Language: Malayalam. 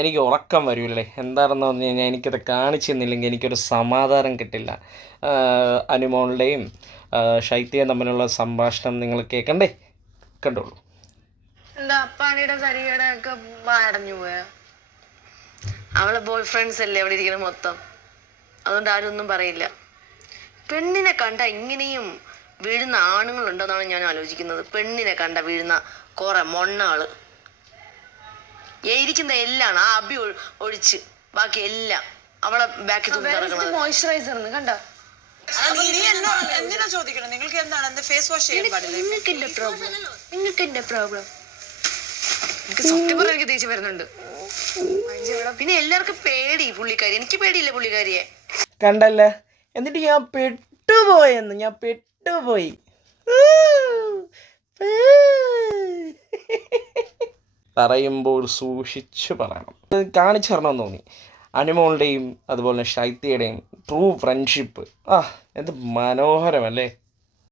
എനിക്ക് ഉറക്കം വരില്ലേ. എന്താണെന്ന് പറഞ്ഞു കഴിഞ്ഞാൽ എനിക്കത് കാണിച്ചു തന്നില്ലെങ്കിൽ എനിക്കൊരു സമാധാനം കിട്ടില്ല. അനുമോളുടെയും ശൈത്യയും തമ്മിലുള്ള സംഭാഷണം നിങ്ങൾ കേൾക്കണ്ടേ? കണ്ടോളൂ. എന്താ അപ്പാണിയുടെ സരികയുടെ ഒക്കെ അടഞ്ഞു പോയാ? അവളെ ബോയ് ഫ്രണ്ട്സ് അല്ലേ അവിടെ ഇരിക്കുന്നത് മൊത്തം, അതുകൊണ്ട് ആരും ഒന്നും പറയില്ല. പെണ്ണിനെ കണ്ട ഇങ്ങനെയും വീഴുന്ന ആണുങ്ങളുണ്ടെന്നാണ് ഞാൻ ആലോചിക്കുന്നത്. പെണ്ണിനെ കണ്ട വീഴുന്ന കുറെ മൊണ്ണാള് ഇരിക്കുന്ന എല്ലാം ആ അബി ഒഴിച്ച് ബാക്കി എല്ലാം അവളെ ബാക്കിൽ മോയ്സ്ചറൈസർ കണ്ട. നിങ്ങൾക്ക് എന്താണ് ഫേസ് വാഷ് ചെയ്യാൻ പാടില്ല? പ്രോബ്ലം എനിക്ക് സത്യം പറഞ്ഞാൽ എനിക്ക് ദേഷ്യം വരുന്നുണ്ട്. പിന്നെ എല്ലാവർക്കും പേടി പുള്ളിക്കാരി, എനിക്ക് പേടിയില്ല പുള്ളിക്കാരിയെ. കണ്ടല്ല, എന്നിട്ട് ഞാൻ പെട്ടുപോയെന്ന്, ഞാൻ പെട്ടുപോയി. പറയുമ്പോൾ സൂക്ഷിച്ചു പറയണം. കാണിച്ചു തരണമെന്ന് തോന്നി. അനുമോളുടെയും അതുപോലെ ശൈത്യയുടെയും ട്രൂ ഫ്രണ്ട്ഷിപ്പ് എന്ത് മനോഹരമല്ലേ.